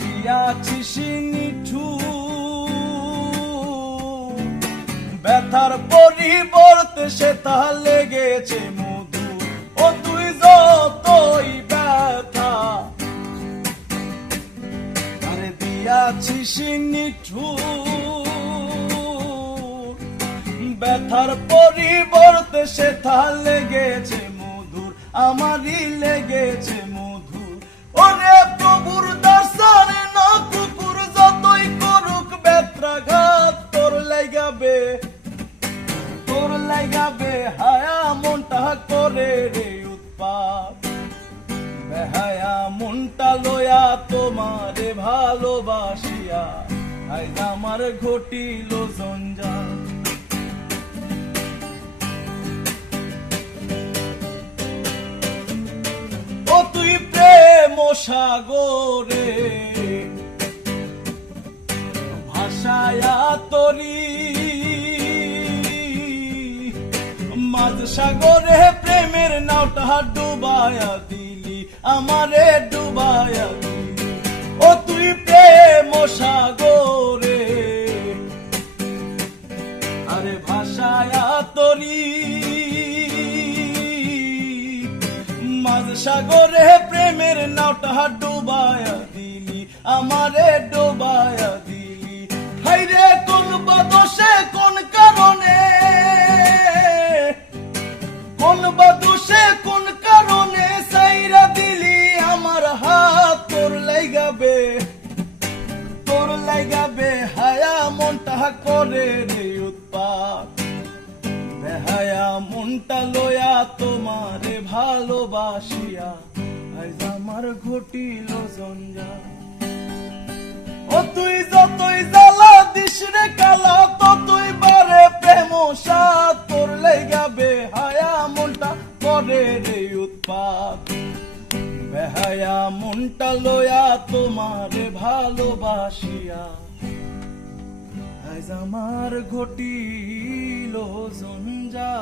দিয়াছিস নিঠু ব্যথার পরিবর্তে সে তা লেগেছে মধু। ও তুই যতই ব্যথা আরে দিয়াছিস নিঠু ব্যথার পরিবর্তে সে তা লেগেছে মধুর, আমারই লেগেছে হায়া মনটা করে রে উৎপাত। মনটা লয়া তোমারে ভালোবাসিয়া আজ আমার ঘটিল ও তুই প্রেম সাগরে, ভাষায়া তরি মাঝ সাগরে প্রেমের নাওটা ডুবায়া দিলি, আমারে ডুবায়া দিলি। ও তুই প্রেম সাগরে। আরে ভাষায়া তরি মাঝ সাগরে প্রেমের নাওটা ডুবায়া দিলি, আমারে ডুবায়া তোর লাগাবে হায়া মনটা করে রে উৎপাত। বেহায়া মনটা লয়া তোমারে ভালোবাসিয়া। আজ আমার ঘটিল জঞ্জা ও তুই যতই জ্বালা দিস রে কালা, ততই বারে প্রেম সাত। তোর লেগাবে হায়া মনটা করে রে উৎপাত। বেহায়া মনটা লয়া তোমারে ভালোবাসিয়া। আজ আমার ঘটিল জঞ্জা